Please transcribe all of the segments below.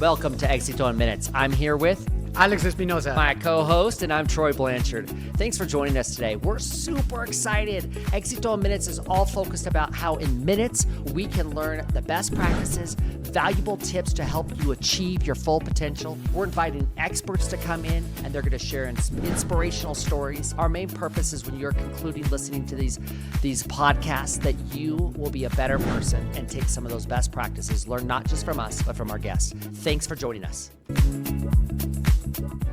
Welcome to Éxito in Minutes. I'm here with Alex Espinoza, my co-host, and I'm Troy Blanchard. Thanks for joining us today. We're super excited. Éxito in Minutes is all focused about how in minutes we can learn the best practices, valuable tips to help you achieve your full potential. We're inviting experts to come in, and they're going to share inspirational stories. Our main purpose is when you're concluding listening to these podcasts that you will be a better person and take some of those best practices, learn not just from us, but from our guests. Thanks for joining us.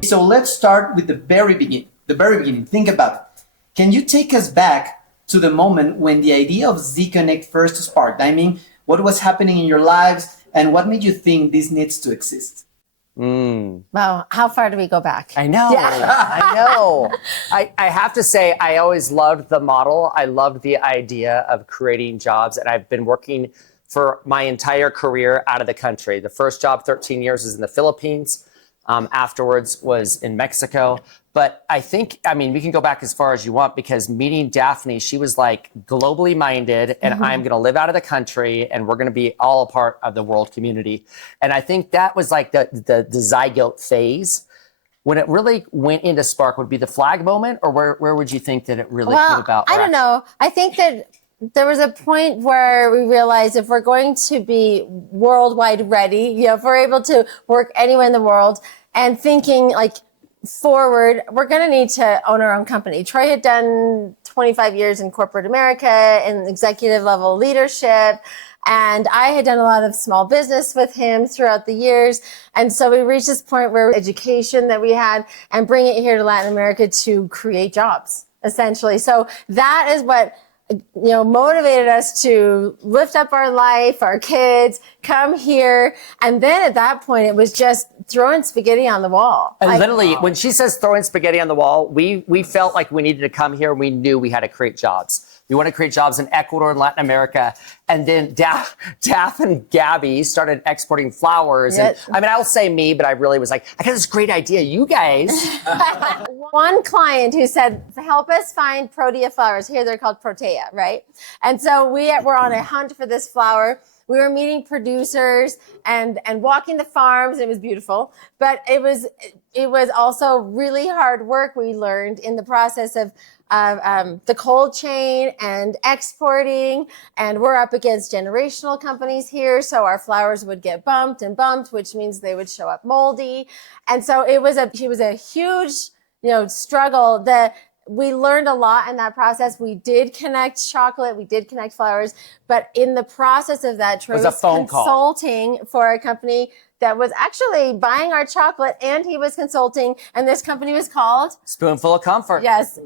So let's start with the very beginning. Think about it. Can you take us back to the moment when the idea of ZConnect first sparked? I mean, what was happening in your lives and what made you think this needs to exist? Wow, how far do we go back? I know. Yeah. I know. I have to say, I always loved the model. I loved the idea of creating jobs, and I've been working for my entire career out of the country. The first job, 13 years, was in the Philippines. Afterwards was in Mexico. But I think, we can go back as far as you want, because meeting Daphne, she was like globally minded, and I'm going to live out of the country, and we're going to be all a part of the world community. And I think that was like the zygote phase. When it really went into spark, would be the flag moment, or where would you think that it really came about? I don't know. I think that there was a point where we realized if we're going to be worldwide ready, if we're able to work anywhere in the world and thinking like forward, we're going to need to own our own company. Troy had done 25 years in corporate America in executive level leadership. And I had done a lot of small business with him throughout the years. And so we reached this point where education that we had and bring it here to Latin America to create jobs, essentially. So that is what motivated us to lift up our life, our kids, come here. And then at that point, it was just throwing spaghetti on the wall. And literally, when she says throwing spaghetti on the wall, we felt like we needed to come here, and we knew we had to create jobs. We want to create jobs in Ecuador and Latin America. And then Daph and Gabby started exporting flowers. Yep. And I will say me, but I really was like, I got this great idea. You guys. One client who said, help us find Protea flowers. Here they're called Protea, right? And so we were on a hunt for this flower. We were meeting producers and walking the farms. It was beautiful, but it was also really hard work we learned in the process of the cold chain and exporting, and we're up against generational companies here. So our flowers would get bumped, which means they would show up moldy. And so it was a huge, struggle that we learned a lot in that process. We did connect chocolate, we did connect flowers, but in the process of that, Troy was consulting for a company that was actually buying our chocolate, and he was consulting, and this company was called Spoonful of Comfort. Yes.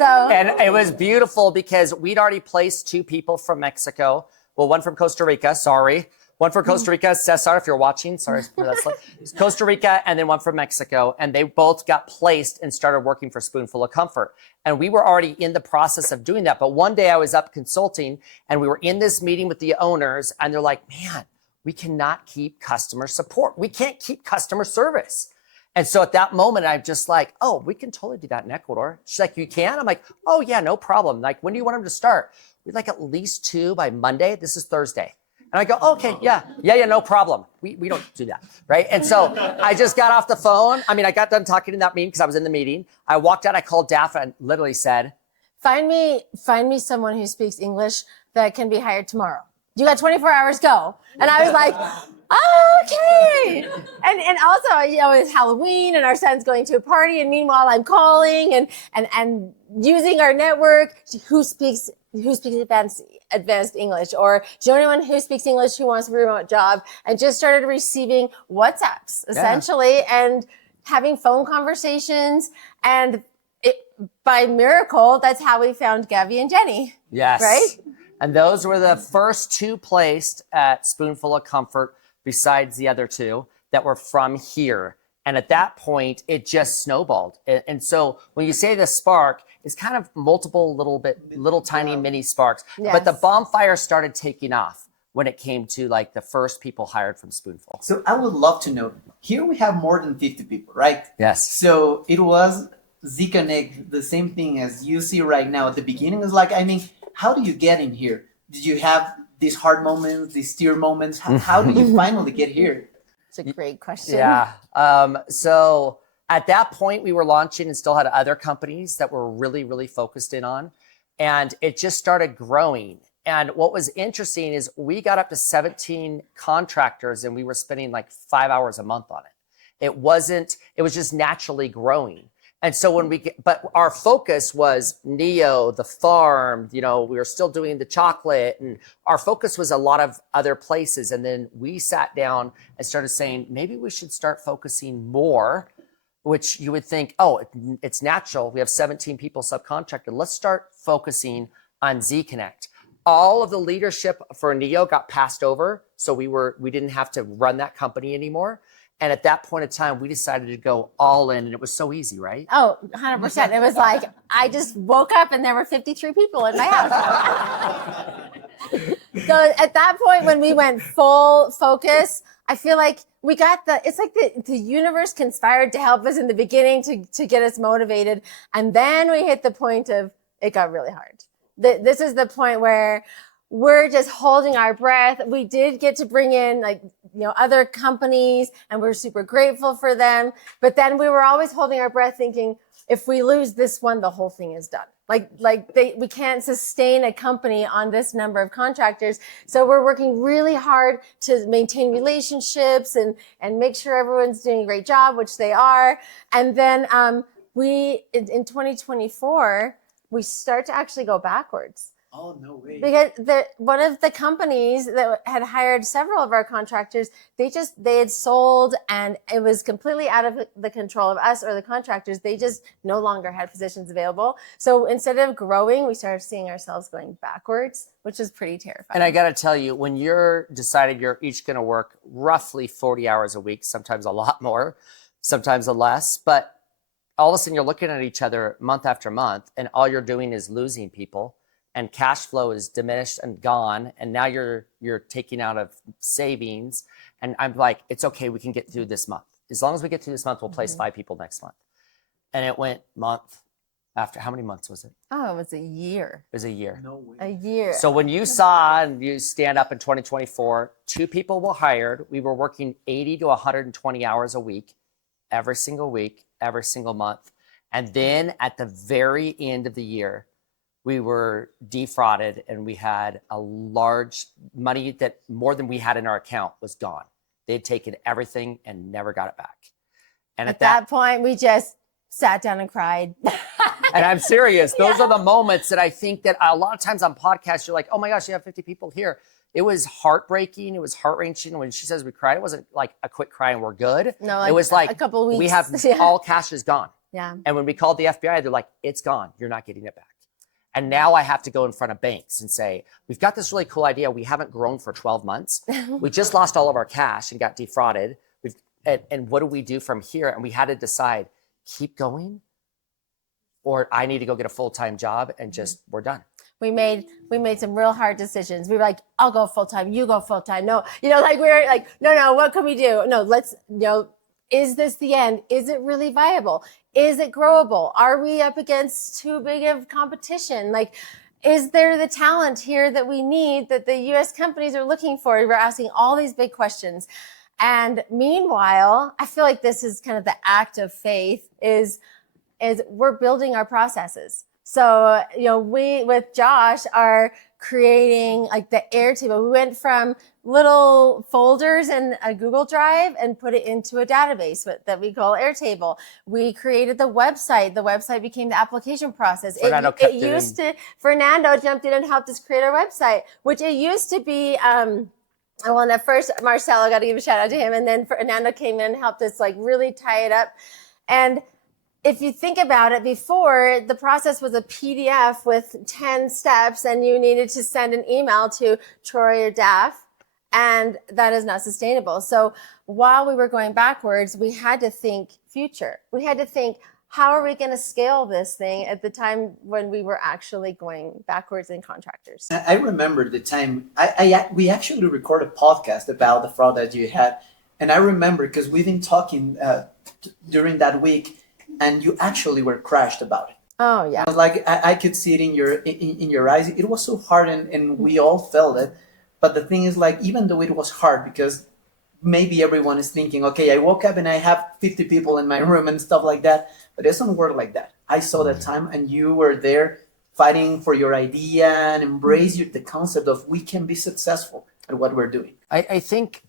And it was beautiful because we'd already placed two people from Mexico. Well, one from Costa Rica, sorry. One from Costa Rica, Cesar, if you're watching, sorry for that. Costa Rica, and then one from Mexico. And they both got placed and started working for Spoonful of Comfort. And we were already in the process of doing that. But one day I was up consulting, and we were in this meeting with the owners, and they're like, man, we cannot keep customer support. We can't keep customer service. And so at that moment, I'm just like, oh, we can totally do that in Ecuador. She's like, you can? I'm like, oh yeah, no problem. Like, when do you want them to start? We'd like at least 2 by Monday. This is Thursday. And I go, okay, yeah, no problem. We don't do that, right? And so I just got off the phone. I got done talking in that meeting because I was in the meeting. I walked out, I called Daphne and literally said, find me someone who speaks English that can be hired tomorrow. You got 24 hours, go. And I was like, oh, okay. And also, it's Halloween and our son's going to a party. And meanwhile, I'm calling and using our network. Who speaks advanced English? Or do you know anyone who speaks English who wants a remote job? And just started receiving WhatsApps, essentially, and having phone conversations. And by miracle, that's how we found Gabby and Jenny. Yes. Right? And those were the first two placed at Spoonful of Comfort, besides the other two that were from here. And at that point, it just snowballed. And so when you say the spark, it's kind of multiple little tiny mini sparks. Yes. But the bonfire started taking off when it came to like the first people hired from Spoonful. So I would love to know, here we have more than 50 people, right? Yes. So it was ZConnect, the same thing as you see right now. At the beginning, it's like, how do you get in here? Did you have these hard moments, these steer moments? How do you finally get here? It's a great question. Yeah. So at that point, we were launching and still had other companies that were really, really focused in on. And it just started growing. And what was interesting is we got up to 17 contractors and we were spending like 5 hours a month on it. It was just naturally growing. And so but our focus was Neo, the farm, we were still doing the chocolate, and our focus was a lot of other places. And then we sat down and started saying, maybe we should start focusing more, which you would think, oh, it's natural. We have 17 people subcontracted. Let's start focusing on ZConnect. All of the leadership for Neo got passed over. So we didn't have to run that company anymore. And at that point in time, we decided to go all in, and it was so easy, right? Oh, 100%. It was like, I just woke up and there were 53 people in my house. So at that point, when we went full focus, I feel like we got it's like the universe conspired to help us in the beginning to get us motivated. And then we hit the point of, it got really hard. This is the point where we're just holding our breath. We did get to bring in other companies, and we're super grateful for them. But then we were always holding our breath thinking, if we lose this one, the whole thing is done. We can't sustain a company on this number of contractors. So we're working really hard to maintain relationships and make sure everyone's doing a great job, which they are. And then in 2024, we start to actually go backwards. Oh, no way. Because one of the companies that had hired several of our contractors, they had sold, and it was completely out of the control of us or the contractors. They just no longer had positions available. So instead of growing, we started seeing ourselves going backwards, which is pretty terrifying. And I got to tell you, when you're decided you're each going to work roughly 40 hours a week, sometimes a lot more, sometimes a less, but all of a sudden you're looking at each other month after month, and all you're doing is losing people. And cash flow is diminished and gone. And now you're taking out of savings. And I'm like, it's okay, we can get through this month. As long as we get through this month, we'll place 5 people next month. And it went month after, how many months was it? Oh, it was a year. It was a year. No way. A year. So when you saw and you stand up in 2024, 2 people were hired. We were working 80 to 120 hours a week, every single month. And then at the very end of the year, we were defrauded, and we had a large money that more than we had in our account was gone. They'd taken everything and never got it back. And at that point, we just sat down and cried. And I'm serious. Those are the moments that I think that a lot of times on podcasts, you're like, oh my gosh, you have 50 people here. It was heartbreaking. It was heart-wrenching. When she says we cried, it wasn't like a quick cry and we're good. No, it was like a couple of weeks. We have all cash is gone. Yeah. And when we called the FBI, they're like, it's gone. You're not getting it back. And now I have to go in front of banks and say, we've got this really cool idea. We haven't grown for 12 months. We just lost all of our cash and got defrauded. And what do we do from here? And we had to decide, keep going, or I need to go get a full-time job and just, we're done. We made some real hard decisions. We were like, I'll go full-time, you go full-time. No, we were like, no, what can we do? No, let's, is this the end? Is it really viable? Is it growable? Are we up against too big of competition? Is there the talent here that we need that the US companies are looking for? We're asking all these big questions. And meanwhile, I feel like this is kind of the act of faith is we're building our processes. So, we with Josh are creating the Airtable. We went from little folders in a Google Drive and put it into a database that we call Airtable. We created the website. The website became the application process. Fernando jumped in and helped us create our website, which it used to be, well, at first, Marcelo, got to give a shout out to him. And then Fernando came in and helped us really tie it up. And if you think about it, before the process was a PDF with 10 steps and you needed to send an email to Troy or Daphne, and that is not sustainable. So while we were going backwards, we had to think future. We had to think, how are we going to scale this thing at the time when we were actually going backwards in contractors? I remember the time we actually recorded a podcast about the fraud that you had. And I remember because we've been talking during that week, and you actually were crushed about it. Oh, yeah. I was like, I could see it in your eyes. It was so hard, and we all felt it. But the thing is, even though it was hard, because maybe everyone is thinking, okay, I woke up and I have 50 people in my room and stuff like that. But it doesn't work like that. I saw that time and you were there fighting for your idea and embrace the concept of we can be successful at what we're doing. I think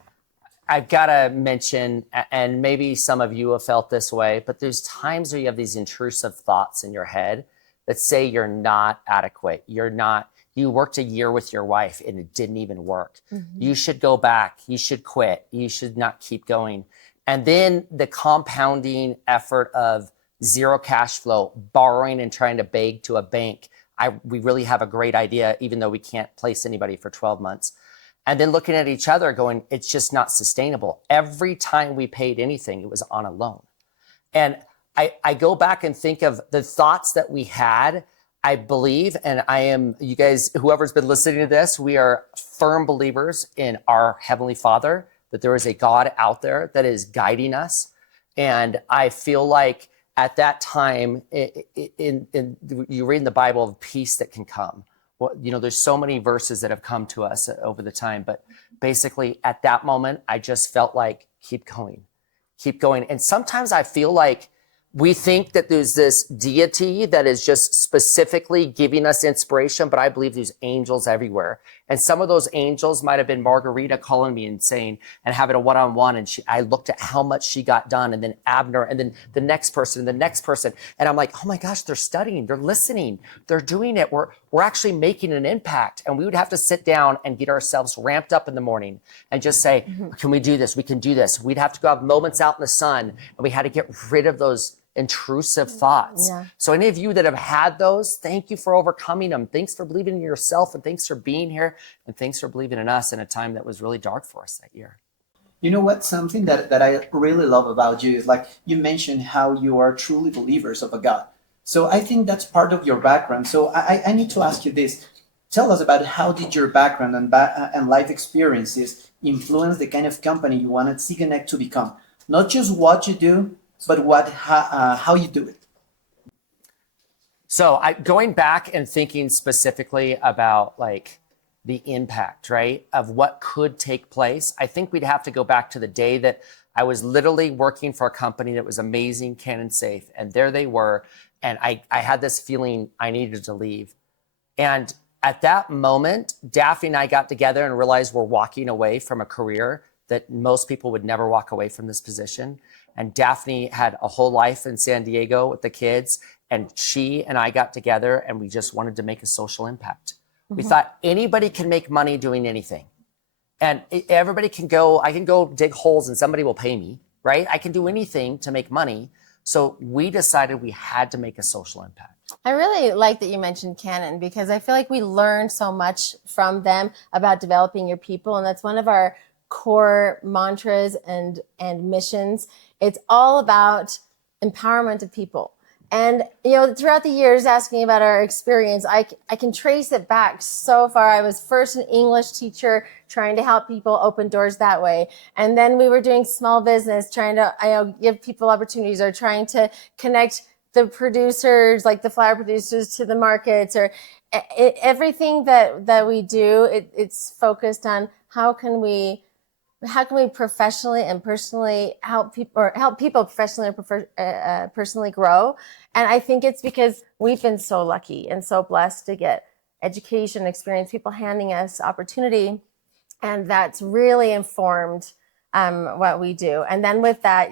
I've got to mention, and maybe some of you have felt this way, but there's times where you have these intrusive thoughts in your head that say you're not adequate. You worked a year with your wife and it didn't even work. Mm-hmm. You should go back. You should quit. You should not keep going. And then the compounding effort of zero cash flow, borrowing and trying to beg to a bank. We really have a great idea, even though we can't place anybody for 12 months. And then looking at each other going, it's just not sustainable. Every time we paid anything, it was on a loan. And I go back and think of the thoughts that we had. I believe, and you guys, whoever's been listening to this, we are firm believers in our Heavenly Father, that there is a God out there that is guiding us. And I feel like at that time, you read in the Bible of peace that can come. Well, there's so many verses that have come to us over the time, but basically at that moment, I just felt like, keep going. And sometimes I feel like we think that there's this deity that is just specifically giving us inspiration, but I believe there's angels everywhere. And some of those angels might have been Margarita calling me and saying, and having a one-on-one. And I looked at how much she got done, and then Abner, and then the next person, and the next person. And I'm like, oh my gosh, they're studying, they're listening, they're doing it. We're actually making an impact. And we would have to sit down and get ourselves ramped up in the morning and just say, can we do this? We can do this. We'd have to go have moments out in the sun, and we had to get rid of those intrusive thoughts. Yeah. So any of you that have had those, thank you for overcoming them. Thanks for believing in yourself, and thanks for being here, and thanks for believing in us in a time that was really dark for us that year. You know what? Something that I really love about you is like you mentioned how you are truly believers of a God. So I think that's part of your background. So I need to ask you this. Tell us about how did your background and life experiences influence the kind of company you wanted ZConnect to become? Not just what you do, but how you do it. So going back and thinking specifically about like the impact, right, of what could take place, I think we'd have to go back to the day that I was literally working for a company that was amazing, Canon Safe, and there they were, and I had this feeling I needed to leave. And at that moment, Daphne and I got together and realized we're walking away from a career that most people would never walk away from this position. And Daphne had a whole life in San Diego with the kids, and she and I got together and we just wanted to make a social impact. Mm-hmm. We thought anybody can make money doing anything. And everybody can go, I can go dig holes and somebody will pay me, right? I can do anything to make money. So we decided we had to make a social impact. I really like that you mentioned Canon, because I feel like we learned so much from them about developing your people. And that's one of our core mantras and missions. It's all about empowerment of people. And, throughout the years asking about our experience, I can trace it back so far. I was first an English teacher trying to help people open doors that way. And then we were doing small business, trying to give people opportunities, or trying to connect the producers, like the flower producers, to the markets, or everything that we do. It's focused on how can we professionally and personally help people professionally and personally grow. And I think it's because we've been so lucky and so blessed to get education experience, people handing us opportunity, and that's really informed what we do. And then with that,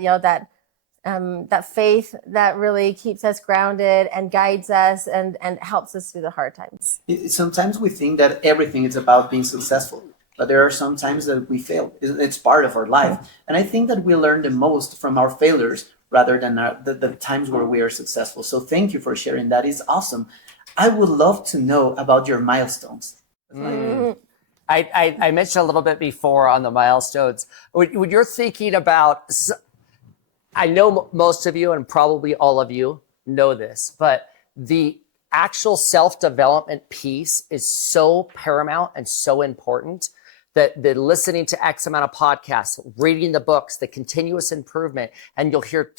that faith that really keeps us grounded and guides us and helps us through the hard times. Sometimes we think that everything is about being successful. But there are some times that we fail. It's part of our life. And I think that we learn the most from our failures rather than the times where we are successful. So thank you for sharing that. It's awesome. I would love to know about your milestones. I mentioned a little bit before on the milestones. When you're thinking about, I know most of you and probably all of you know this, but the actual self-development piece is so paramount and so important that the listening to X amount of podcasts, reading the books, the continuous improvement, and you'll hear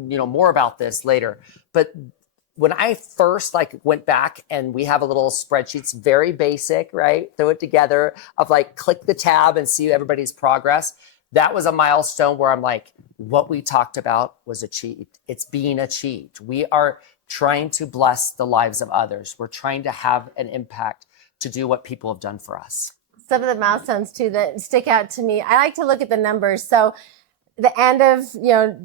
more about this later. But when I first went back, and we have a little spreadsheets, very basic, right? Throw it together of click the tab and see everybody's progress. that was a milestone where I'm like, what we talked about was achieved. It's being achieved. We are trying to bless the lives of others. We're trying to have an impact to do what people have done for us. Some of the milestones too that stick out to me, I like to look at the numbers. So the end of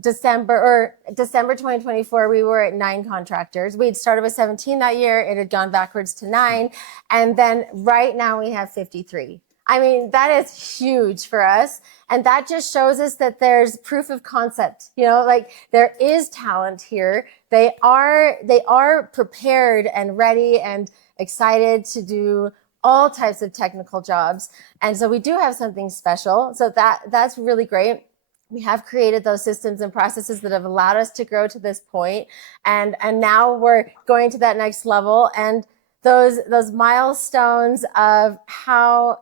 December 2024, we were at 9 contractors. We'd started with 17 that year. It had gone backwards to 9. And then right now we have 53. I mean, that is huge for us. And that just shows us that there's proof of concept, like there is talent here. They are prepared and ready and excited to do all types of technical jobs. And so we do have something special. So that's really great. We have created those systems and processes that have allowed us to grow to this point. And now we're going to that next level. And those milestones of how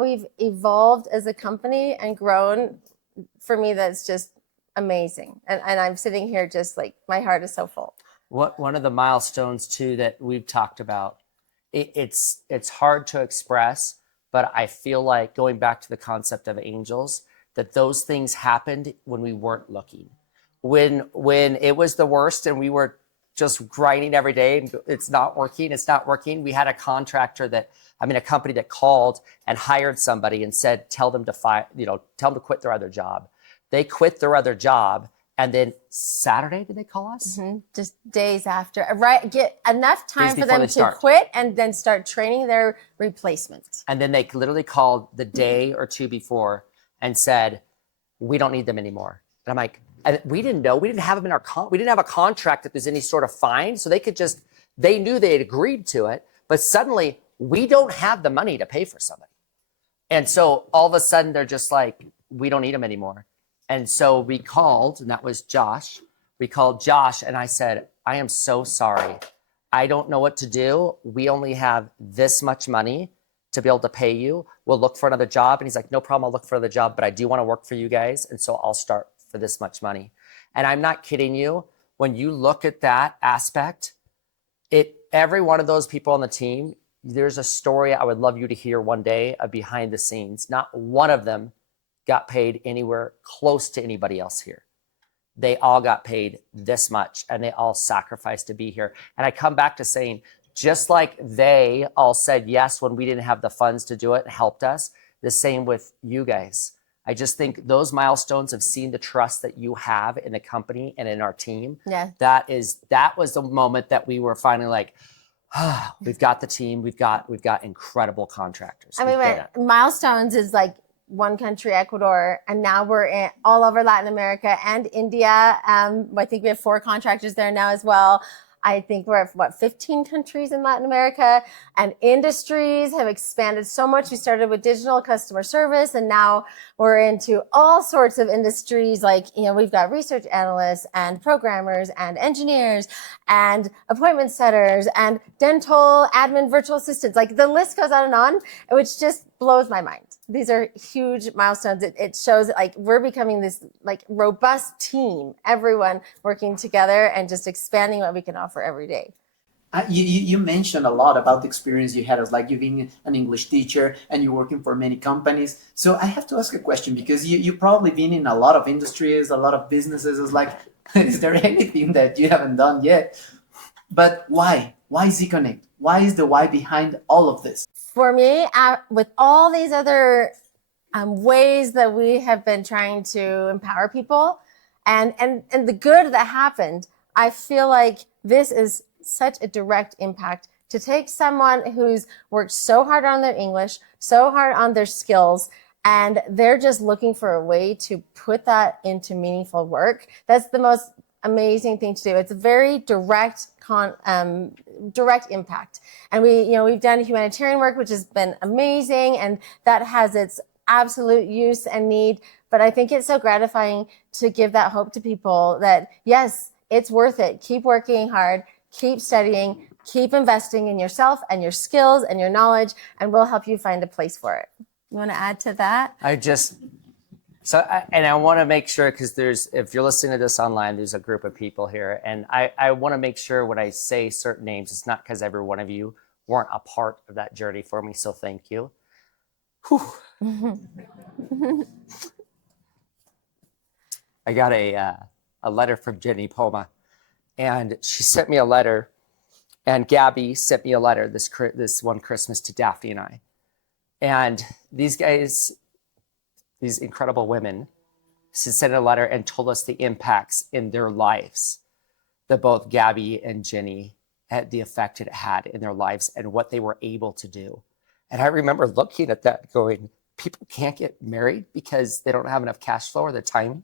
we've evolved as a company and grown, for me, that's just amazing. And I'm sitting here just like my heart is so full. One of the milestones too that we've talked about, it's hard to express, but I feel like going back to the concept of angels, that those things happened when we weren't looking, when it was the worst and we were just grinding every day and it's not working. We had a company that called and hired somebody and said, tell them to quit their other job. They quit their other job. And then Saturday, did they call us? Mm-hmm. Just days after, right? Get enough time for them to quit and then start training their replacement. And then they literally called the day or two before and said, we don't need them anymore. And I'm like, we didn't know. We didn't have them in we didn't have a contract that there's any sort of fine. So they knew they had agreed to it, but suddenly we don't have the money to pay for somebody. And so all of a sudden they're just like, we don't need them anymore. And so we called, and that was Josh. We called Josh and I said, I am so sorry. I don't know what to do. We only have this much money to be able to pay you. We'll look for another job. And he's like, no problem. I'll look for another job, but I do want to work for you guys. And so I'll start for this much money. And I'm not kidding you. When you look at that aspect, every one of those people on the team, there's a story I would love you to hear one day of behind the scenes. Not one of them got paid anywhere close to anybody else here. They all got paid this much and they all sacrificed to be here. And I come back to saying, just like they all said yes when we didn't have the funds to do it and helped us, the same with you guys. I just think those milestones of seeing the trust that you have in the company and in our team, that was the moment that we were finally like, we've got the team, we've got incredible contractors. I mean, milestones is like one country, Ecuador, and now we're all over Latin America and India. I think we have 4 contractors there now as well. I think we're at 15 countries in Latin America, and industries have expanded so much. We started with digital customer service, and now we're into all sorts of industries. Like, we've got research analysts and programmers and engineers and appointment setters and dental admin virtual assistants. Like, the list goes on, which just blows my mind. These are huge milestones. It shows like we're becoming this like robust team, everyone working together and just expanding what we can offer every day. You mentioned a lot about the experience you had as like you being an English teacher and you're working for many companies. So I have to ask a question because you probably been in a lot of industries, a lot of businesses. It's like, is there anything that you haven't done yet? But why? Why ZConnect? Why is the why behind all of this? For me, with all these other ways that we have been trying to empower people and the good that happened, I feel like this is such a direct impact to take someone who's worked so hard on their English, so hard on their skills, and they're just looking for a way to put that into meaningful work. That's the most amazing thing to do. It's a very direct impact. And we've done humanitarian work, which has been amazing, and that has its absolute use and need. But I think it's so gratifying to give that hope to people that yes, it's worth it. Keep working hard, keep studying, keep investing in yourself and your skills and your knowledge, and we'll help you find a place for it. You want to add to that? I want to make sure, because if you're listening to this online, there's a group of people here. And I want to make sure when I say certain names, it's not because every one of you weren't a part of that journey for me. So thank you. I got a letter from Jenny Poma, and she sent me a letter, and Gabby sent me a letter this one Christmas to Daphne and I. And these guys, these incredible women, sent a letter and told us the impacts in their lives that both Gabby and Jenny had, the effect it had in their lives and what they were able to do. And I remember looking at that going, people can't get married because they don't have enough cash flow or the timing.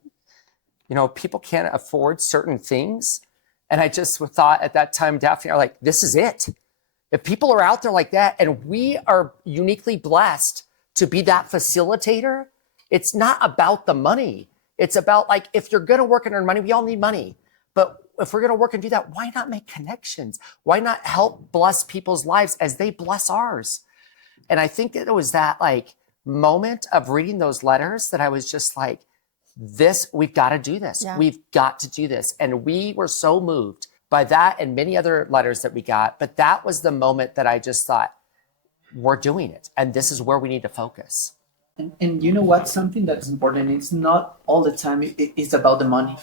You know, people can't afford certain things. And I just thought at that time, Daphne, are like, this is it. If people are out there like that, and we are uniquely blessed to be that facilitator, it's not about the money. It's about, like, if you're going to work and earn money, we all need money. But if we're going to work and do that, why not make connections? Why not help bless people's lives as they bless ours? And I think that it was that, like, moment of reading those letters that I was just like, we've got to do this. Yeah. We've got to do this. And we were so moved by that and many other letters that we got. But that was the moment that I just thought, we're doing it. And this is where we need to focus. And you know what? Something that's important, it's not all the time it's about the money.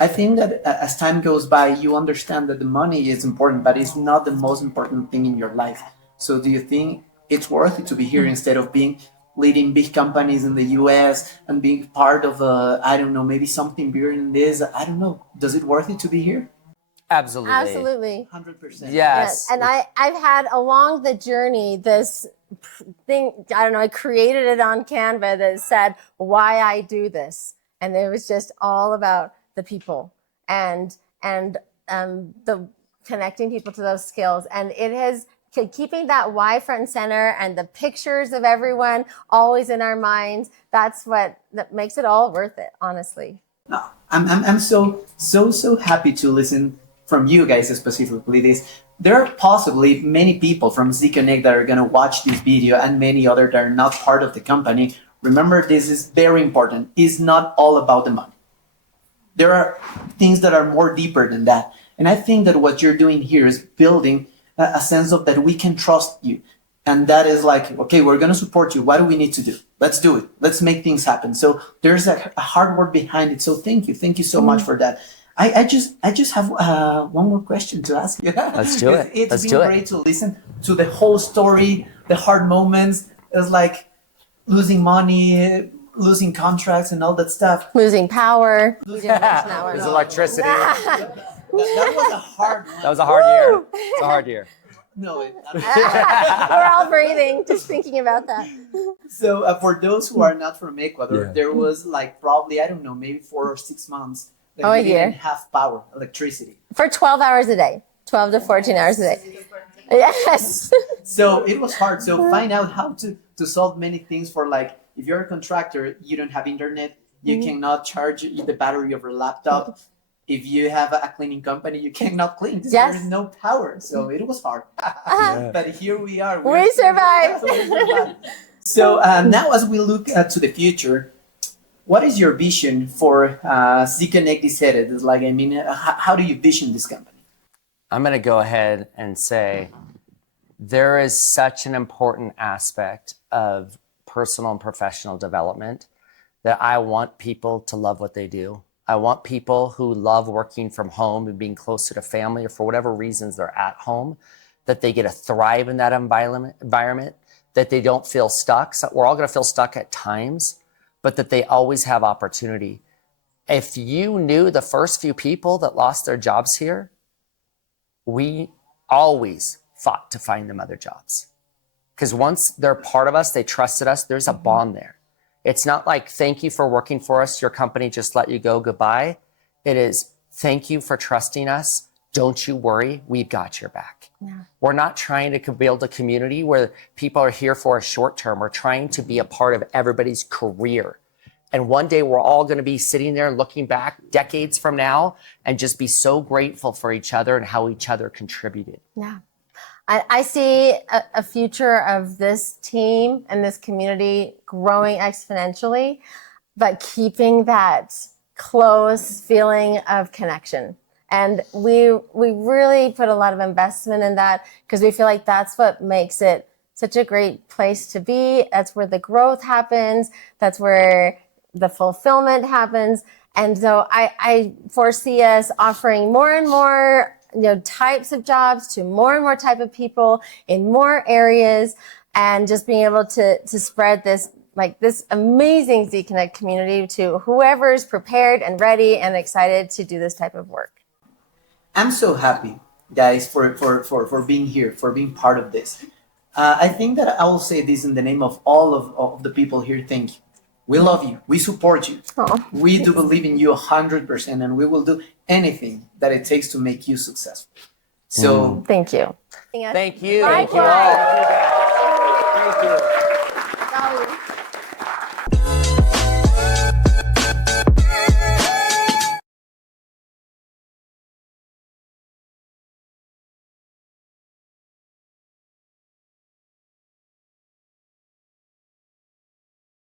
I think that as time goes by, you understand that the money is important, but it's not the most important thing in your life. So do you think it's worth it to be here instead of leading big companies in the US and being part of I don't know, maybe something bigger than this? I don't know. Does it worth it to be here? Absolutely. Absolutely. 100%. Yes. And I've had along the journey this thing, I don't know, I created it on Canva that said why I do this. And it was just all about the people and the connecting people to those skills. And it has keeping that why front and center and the pictures of everyone always in our minds. That makes it all worth it, honestly. No, I'm so happy to listen from you guys specifically. There are possibly many people from ZConnect that are going to watch this video and many others that are not part of the company. Remember, this is very important. It's not all about the money. There are things that are more deeper than that. And I think that what you're doing here is building a sense of that we can trust you. And that is like, okay, we're going to support you. What do we need to do? Let's do it. Let's make things happen. So there's a hard work behind it. So thank you. Thank you so much for that. I just have one more question to ask you. Let's do it. It's been great to listen to the whole story, the hard moments. It's like losing money, losing contracts and all that stuff. Losing power. There's electricity. That was a hard one. That was a hard year. It's a hard year. No, we're all breathing, just thinking about that. So for those who are not from Ecuador, there was like probably, I don't know, maybe 4 or 6 months that we didn't have power, electricity. For 12 hours a day, 12 to 14 hours a day. Yes. So it was hard. So find out how to solve many things for, like, if you're a contractor, you don't have internet, you cannot charge the battery of your laptop. If you have a cleaning company, you cannot clean. Yes. There is no power. So it was hard. But here we are. We survived. So now as we look to the future, what is your vision for ZConnect is headed? It's like, I mean, how do you vision this company? I'm going to go ahead and say there is such an important aspect of personal and professional development that I want people to love what they do. I want people who love working from home and being closer to family, or for whatever reasons they're at home, that they get to thrive in that environment, that they don't feel stuck. So we're all going to feel stuck at times, but that they always have opportunity. If you knew the first few people that lost their jobs here, we always fought to find them other jobs. Because once they're part of us, they trusted us, there's a bond there. It's not like, thank you for working for us, your company just let you go, goodbye. It is, thank you for trusting us. Don't you worry, we've got your back. Yeah. We're not trying to build a community where people are here for a short term. We're trying to be a part of everybody's career. And one day we're all going to be sitting there looking back decades from now and just be so grateful for each other and how each other contributed. Yeah. I see a future of this team and this community growing exponentially, but keeping that close feeling of connection. And we really put a lot of investment in that because we feel like that's what makes it such a great place to be. That's where the growth happens. That's where the fulfillment happens. And so I foresee us offering more and more, types of jobs to more and more type of people in more areas, and just being able to spread this amazing ZConnect community to whoever's prepared and ready and excited to do this type of work. I'm so happy, guys, for being here, for being part of this. I think that I will say this in the name of all of the people here. Thank you. We love you. We support you. Oh, We do believe in you 100%, and we will do anything that it takes to make you successful. So thank you. Thank you. Likewise. Thank you all.